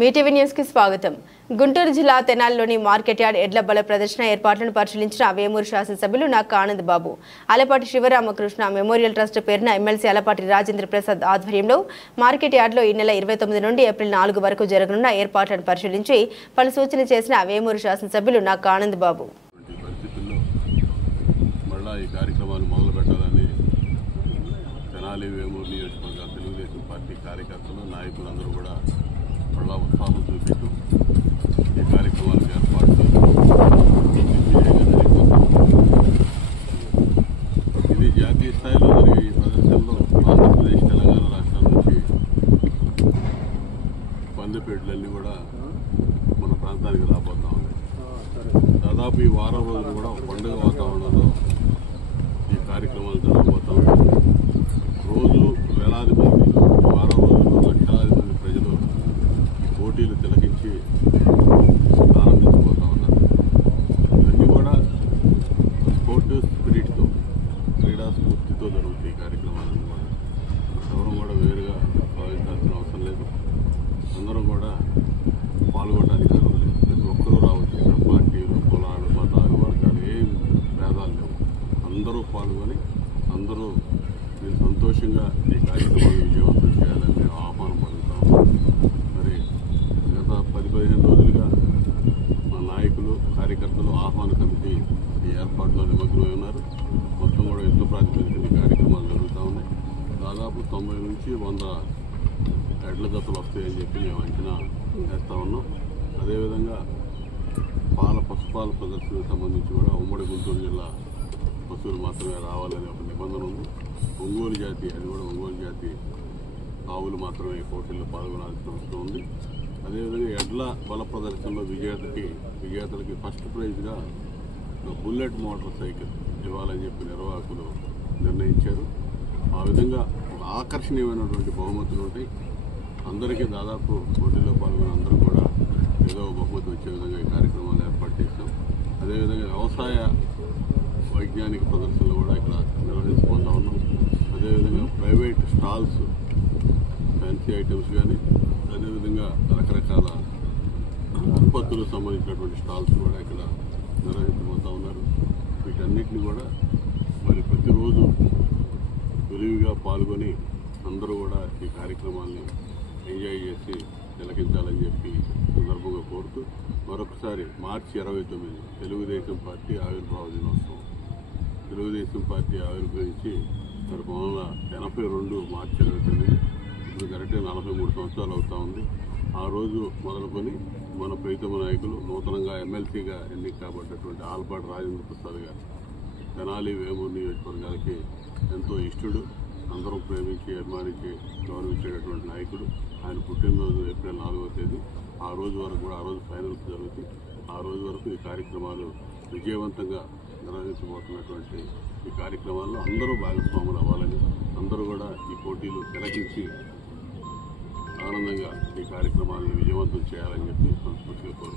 Mee TV news కి స్వాగతం. గుంటూరు జిల్లా తెనాలిలోని మార్కెట్ యార్డ్ ఎడ్ల బల ప్రదర్శన ఏర్పాట్లను పరిశీలించిన వేమూరు శాసనసభ్యులు నక్క ఆనంద్ బాబు, అలపాటి శివరామకృష్ణ మెమోరియల్ ట్రస్ట్ పేరున ఎమ్మెల్సీ అలపాటి రాజేంద్ర ప్రసాద్ ఆధ్వర్యంలో మార్కెట్ యార్డ్లో ఈ నెల 29 నుండి ఏప్రిల్ 4 వరకు జరగనున్న ఏర్పాట్లను పరిశీలించి పలు సూచనలు చేసిన వేమూరు శాసనసభ్యులు నక్క ఆనంద్ బాబు. తెనాలి వేమూరు నియోజకవర్గ తెలుగుదేశం పార్టీ కార్యకర్తలు నాయకులందరూ కూడా మళ్ళా ఉత్సాహం చూపిస్తూ ఈ కార్యక్రమాలకు ఏర్పాటు ఇది జాతీయ స్థాయిలో జరిగే ఈ ప్రదర్శనలో ఆంధ్రప్రదేశ్ తెలంగాణ రాష్ట్రాల నుంచి పందిపేటలన్నీ కూడా మన ప్రాంతానికి రాబోతా ఉన్నాయి. దాదాపు ఈ వారం రోజులు కూడా పండుగ వాతావరణంలో ఈ కార్యక్రమాలు జరగబోతా ఉన్నాయి. రోజు వేలాది మంది, వారం రోజుల్లో లక్షలాది మంది ప్రజలు ఈ పోటీలు తిలకించి ఆనందించబోతా ఉన్నారు. ఇవన్నీ కూడా స్పోర్టివ్ స్పిరిట్తో, క్రీడా స్ఫూర్తితో జరుగుతాయి ఈ కార్యక్రమాలన్నీ కూడా. ఎవరు కూడా వేరుగా భావించాల్సిన అవసరం లేదు. అందరూ కూడా పాల్గొనడానికి లేదు. ప్రతి ఒక్కరూ రావచ్చు. ఇక్కడ పార్టీలు, కులాలు, మతాలు, వర్గాలు ఏం భేదాలు లేవు. అందరూ పాల్గొని అందరూ నేను సంతోషంగా ఈ కార్యక్రమాన్ని విజయవంతం చేయాలని మేము ఆహ్వానం పలుకుతాము. మరి గత 10-15 రోజులుగా మా నాయకులు, కార్యకర్తలు, ఆహ్వాన కమిటీ ఈ ఏర్పాటులో నిమగ్నమై ఉన్నారు. మొత్తం కూడా యుద్ధ ప్రాతిపదికన ఈ కార్యక్రమాలు జరుగుతూ ఉన్నాయి. దాదాపు 90 నుంచి 100 ఎడ్ల జతలు వస్తాయని చెప్పి మేము అంచనా వేస్తూ ఉన్నాం. అదేవిధంగా పశుపాల ప్రదర్శనకు సంబంధించి కూడా ఉమ్మడి గుంటూరు జిల్లా పశువులు మాత్రమే రావాలనే ఒక నిబంధన ఉంది. ఒంగోలు జాతి, అది కూడా ఒంగోలు జాతి ఆవులు మాత్రమే పోటీల్లో పాల్గొనాల్సిన అవసరం ఉంది. అదేవిధంగా ఎడ్ల బల ప్రదర్శనలో విజేతలకి ఫస్ట్ ప్రైజ్గా బుల్లెట్ మోటార్ సైకిల్ ఇవ్వాలని చెప్పి నిర్వాహకులు నిర్ణయించారు. ఆ విధంగా ఆకర్షణీయమైనటువంటి బహుమతులు ఉంటాయి. అందరికీ దాదాపు పోటీలో పాల్గొని అందరూ కూడా ఏదో బహుమతి వచ్చే విధంగా ఈ కార్యక్రమాలు ఏర్పాటు చేశాం. అదేవిధంగా వ్యవసాయ వైజ్ఞానిక ప్రదర్శనలు కూడా ఇక్కడ నిర్వహించుకుంటా ఉన్నాం. అదేవిధంగా ప్రైవేట్ స్టాల్స్, ఫ్యాన్సీ ఐటమ్స్ కానీ, అదేవిధంగా రకరకాల ఉత్పత్తులకు సంబంధించినటువంటి స్టాల్స్ కూడా ఇక్కడ నిర్వహించబోతూ ఉన్నారు. వీటన్నిటిని కూడా మరి ప్రతిరోజు విరివిగా పాల్గొని అందరూ కూడా ఈ కార్యక్రమాన్ని ఎంజాయ్ చేసి తిలకించాలని చెప్పి సందర్భంగా కోరుతూ మరొకసారి మార్చి 29 తెలుగుదేశం పార్టీ ఆవిర్భావ దినోత్సవం. తెలుగుదేశం పార్టీ ఆవిర్భవించి మరి 1982 మార్చి 29, ఇప్పుడు కరెక్ట్గా 43 సంవత్సరాలు అవుతా ఉంది. ఆ రోజు మొదలుకొని మన ప్రీతమ నాయకులు, నూతనంగా ఎమ్మెల్సీగా ఎన్నిక కాబట్టినటువంటి ఆలపాటి రాజేంద్ర ప్రసాద్ గారు తెనాలి వేమూరు నియోజకవర్గాలకి ఎంతో ఇష్టడు, అందరూ ప్రేమించి, అభిమానించి, గౌరవించేటటువంటి నాయకుడు. ఆయన పుట్టినరోజు ఏప్రిల్ 4వ తేదీ. ఆ రోజు వరకు కూడా, ఆ రోజు ఫైనల్స్ జరుగుతాయి. ఆ రోజు వరకు ఈ కార్యక్రమాలు విజయవంతంగా నిర్వహించబోతున్నటువంటి ఈ కార్యక్రమాల్లో అందరూ భాగస్వాములు అవ్వాలని, అందరూ కూడా ఈ పోటీలు తిలకించి ఆనందంగా ఈ కార్యక్రమాలను విజయవంతం చేయాలని చెప్పి సంస్కృతిగా కోరుకుంటున్నాను.